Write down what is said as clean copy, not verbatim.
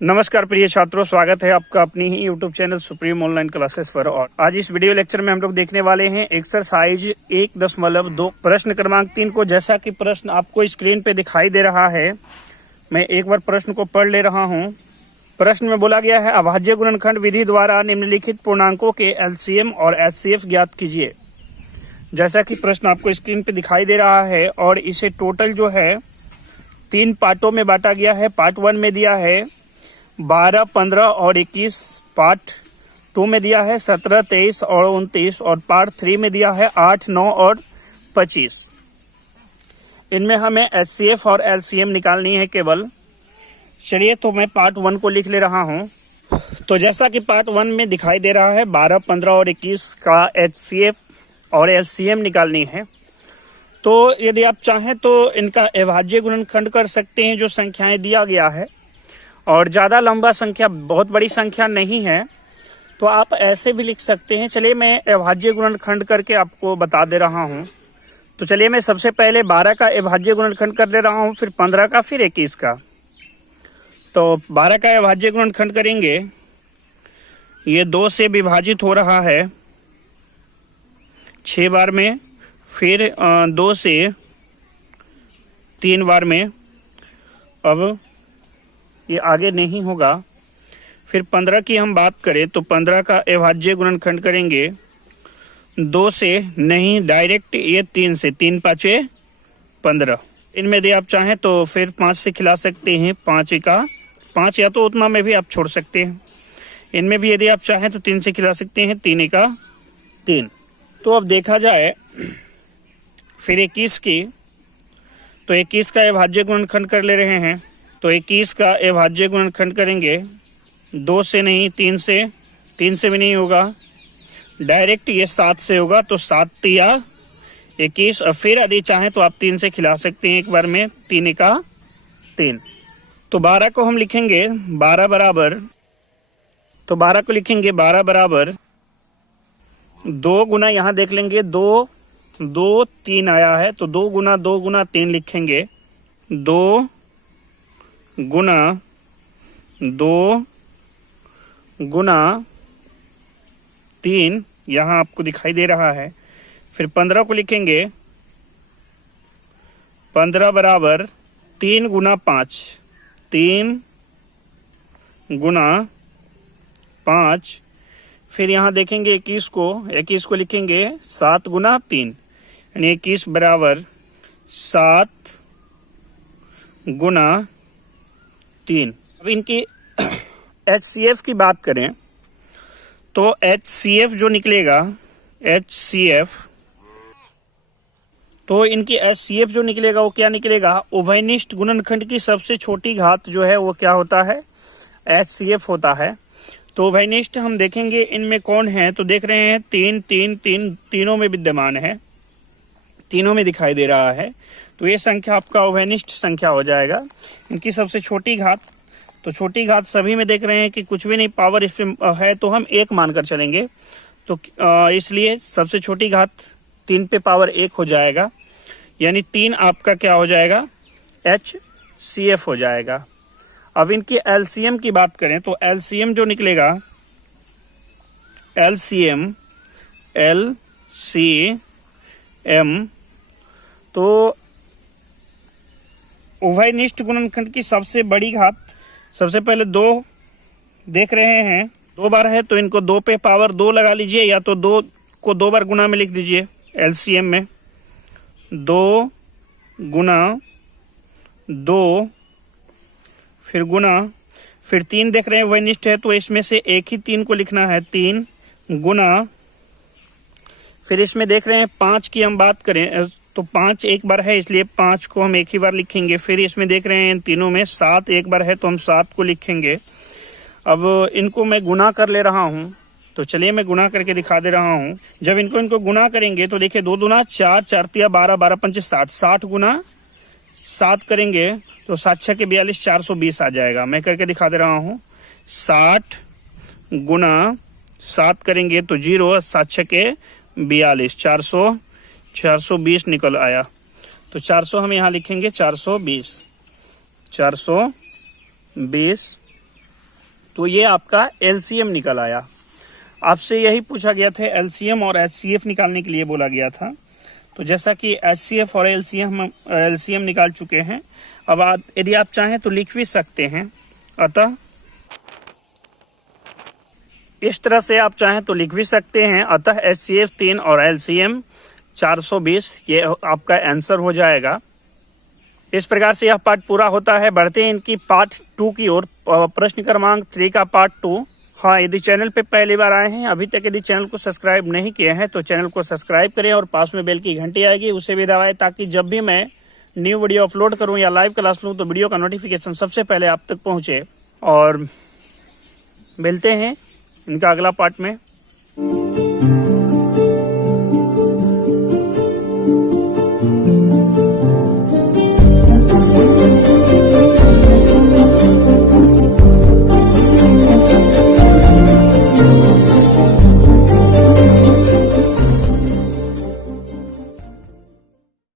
नमस्कार प्रिय छात्रों, स्वागत है आपका अपनी ही YouTube channel supreme online classes पर। और आज इस वीडियो लेक्चर में हम लोग देखने वाले हैं एक्सरसाइज 1.2 प्रश्न क्रमांक 3 को। जैसा कि प्रश्न आपको स्क्रीन पे दिखाई दे रहा है, मैं एक बार प्रश्न को पढ़ ले रहा हूं। प्रश्न में बोला गया है, अभाज्य गुणनखंड विधि द्वारा निम्नलिखित पूर्णांकों के एलसीएम और एचसीएफ ज्ञात कीजिए। जैसा कि प्रश्न आपको स्क्रीन पे दिखाई दे रहा है और इसे टोटल जो है 3 पार्टों में बांटा गया है। पार्ट 1 में दिया है 12, 15 और 21, पार्ट 2 में दिया है 17, 23 और 29 और पार्ट 3 में दिया है 8, 9 और 25। इनमें हमें एचसीएफ और एलसीएम निकालनी है केवल। चलिए तो मैं पार्ट 1 को लिख ले रहा हूं। तो जैसा कि पार्ट 1 में दिखाई दे रहा है 12, 15 और 21 का एचसीएफ और एलसीएम निकालनी है। तो यदि आप चाहें तो इनका अभाज्य गुणनखंड कर सकते हैं, जो संख्याएं दिया गया है। और ज़्यादा लंबा संख्या, बहुत बड़ी संख्या नहीं है तो आप ऐसे भी लिख सकते हैं। चलिए मैं अभाज्य गुणनखंड करके आपको बता दे रहा हूं। तो चलिए मैं सबसे पहले 12 का अभाज्य गुणनखंड कर ले रहा हूं, फिर 15 का, फिर 21 का। तो 12 का अभाज्य गुणनखंड करेंगे, ये 2 से विभाजित हो रहा है 6 बार में, फिर 2 से 3 बार में। अब ये आगे नहीं होगा। फिर 15 की हम बात करें तो 15 का अभाज्य गुणनखंड करेंगे 2 से नहीं, डायरेक्ट ये 3 से, 3 5 15। इनमें यदि आप चाहें तो फिर 5 से खिला सकते हैं, 5 का 5, या तो उतना में भी आप छोड़ सकते हैं। इनमें भी यदि आप चाहें तो 3 से खिला सकते हैं, 3 का 3। तो अब देखा जाए फिर 21 की, तो 21 का अभाज्य गुणनखंड कर ले रहे हैं। तो 21 का अभाज्य गुणनखंड करेंगे 2 से नहीं, 3 से, 3 से भी नहीं होगा, डायरेक्ट ये 7 से होगा। तो 7 तिया 21। और फिर यदि चाहें तो आप 3 से खिला सकते हैं एक बार में, 3 का 3। तो 12 को हम लिखेंगे 12 बराबर, तो 12 को लिखेंगे 12 बराबर 2 गुना, यहाँ देख लेंगे 2 2 3 आया है, तो 2 गुना 3 लिखेंगे। 2 गुना 2 गुना 3 यहाँ आपको दिखाई दे रहा है। फिर 15 को लिखेंगे 15 बराबर 3 गुना 5, 3 गुना 5। फिर यहाँ देखेंगे 21 को लिखेंगे 7 गुना 3, यानी 21 बराबर 7 गुना 3। अब इनकी HCF की बात करें तो HCF जो निकलेगा, HCF, तो इनकी HCF जो निकलेगा वो क्या निकलेगा? उभयनिष्ठ गुणनखंड की सबसे छोटी घात जो है वो क्या होता है? HCF होता है। तो उभयनिष्ठ हम देखेंगे इनमें कौन है, तो देख रहे हैं 3 3 3 तीनों में विद्यमान है, तीनों में दिखाई दे रहा है। तो ये संख्या आपका उभयनिष्ठ संख्या हो जाएगा। इनकी सबसे छोटी घात, तो छोटी घात सभी में देख रहे हैं कि कुछ भी नहीं, पावर इस पे है तो हम 1 मानकर चलेंगे। तो इसलिए सबसे छोटी घात 3 पे पावर 1 हो जाएगा, यानी 3 आपका क्या हो जाएगा? HCF हो जाएगा। अब इनकी LCM की बात करें तो LCM जो निकलेगा, LCM तो उभयनिष्ठ गुणनखंड की सबसे बड़ी घात, सबसे पहले 2 देख रहे हैं, 2 बार है तो इनको 2 पे पावर 2 लगा लीजिए, या तो 2 को 2 बार गुना में लिख दीजिए। LCM में 2 गुना 2, फिर गुना, फिर 3 देख रहे हैं उभयनिष्ठ है तो इसमें से एक ही 3 को लिखना है, 3 गुना, फिर इसमें देख रहे हैं 5 की हम बात करें तो 5 एक बार है इसलिए 5 को हम एक ही बार लिखेंगे। फिर इसमें देख रहे हैं इन तीनों में 7 एक बार है तो हम 7 को लिखेंगे। अब इनको मैं गुना कर ले रहा हूं, तो चलिए मैं गुना करके दिखा दे रहा हूं। जब इनको गुना करेंगे तो देखिए 2 दूना 4, 4 तिया 12, 12 पंचे 60, 60 गुना 7 करेंगे तो 7 6 के 42, 420 आ जाएगा। मैं करके दिखा दे रहा हूं। 60 गुना 7 करेंगे तो 0, 7 6 के 42, 420 निकल आया। तो 400 हम यहाँ लिखेंगे, 420 तो ये आपका एलसीएम निकल आया। आपसे यही पूछा गया था, एलसीएम और एचसीएफ निकालने के लिए बोला गया था। तो जैसा कि एचसीएफ और एलसीएम निकाल चुके हैं, अब यदि आप चाहें तो लिख भी सकते हैं। अतः इस तरह से आप चाहें तो लिख भी सकते हैं। अतः एचसीएफ 3 और एलसीएम 420, ये आपका आंसर हो जाएगा। इस प्रकार से यह पार्ट पूरा होता है। बढ़ते हैं इनकी पार्ट 2 की ओर। प्रश्न क्रमांक 3 का पार्ट 2। हाँ, यदि चैनल पे पहली बार आए हैं, अभी तक यदि चैनल को सब्सक्राइब नहीं किए हैं तो चैनल को सब्सक्राइब करें और पास में बेल की घंटी आएगी उसे भी दबाएं, ताकि जब भी मैं न्यू वीडियो अपलोड करूं या लाइव क्लास लूं तो वीडियो का नोटिफिकेशन सबसे पहले आप तक पहुंचे। और मिलते हैं इनका अगला पार्ट में।